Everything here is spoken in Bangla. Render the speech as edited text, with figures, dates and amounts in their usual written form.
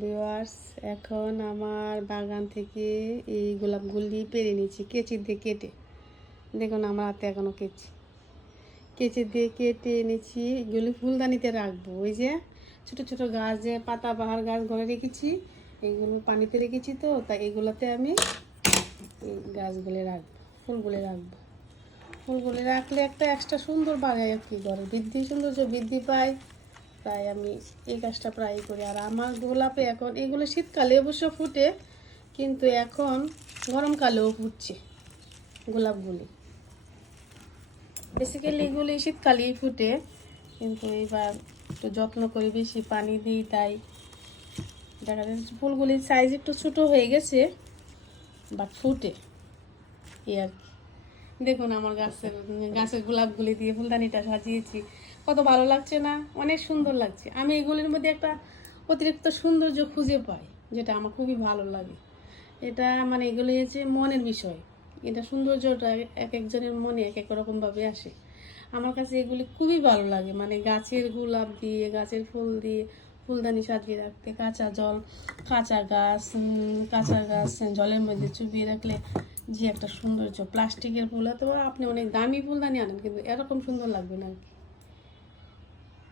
ভিউয়ার্স, এখন আমার বাগান থেকে এই গোলাপগুলি পেরে নিচ্ছি কেচি দিয়ে কেটে। দেখুন আমার হাতে এখনও কেচি দিয়ে কেটে এনেছি। এগুলি ফুলদানিতে রাখবো। ওই যে ছোট ছোট গাছ, যে পাতাবাহার গাছ ঘরে রেখেছি, এইগুলো পানিতে রেখেছি, তো তাই এগুলোতে আমি এই গাছগুলি রাখবো, ফুলগুলি রাখবো। ফুলগুলি রাখলে একটা এক্সট্রা সুন্দর বাড়ে আর কি, ঘরে সৌন্দর্য বৃদ্ধি পায়। তাই আমি এই গাছটা প্রায় করি। আর আমার গোলাপে এখন এগুলো শীতকালে অবশ্য ফুটে, কিন্তু এখন গরমকালেও ফুটছে গোলাপগুলি। বেসিক্যালি এগুলি শীতকালেই ফুটে, কিন্তু এবার একটু যত্ন করি, বেশি পানি দিই, তাই দেখা যাচ্ছে ফুলগুলির সাইজ একটু ছোটো হয়ে গেছে, বাট ফুটে এই আর কি। দেখুন আমার গাছের গোলাপগুলি দিয়ে ফুলদানিটা সাজিয়েছি, কত ভালো লাগছে না? অনেক সুন্দর লাগছে। আমি এগুলির মধ্যে একটা অতিরিক্ত সৌন্দর্য খুঁজে পাই, যেটা আমার খুবই ভালো লাগে। এটা মানে এগুলি হচ্ছে মনের বিষয়। এটা সৌন্দর্যটা এক একজনের মনে এক এক রকমভাবে আসে। আমার কাছে এগুলি খুবই ভালো লাগে, মানে গাছের গোলাপ দিয়ে, গাছের ফুল দিয়ে ফুলদানি সাজিয়ে রাখতে। কাঁচা গাছ জলের মধ্যে চুবিয়ে রাখলে যে একটা সৌন্দর্য। প্লাস্টিকের ফুল, অথবা আপনি অনেক দামি ফুলদানি আনেন, কিন্তু এরকম সুন্দর লাগবে না আর কি।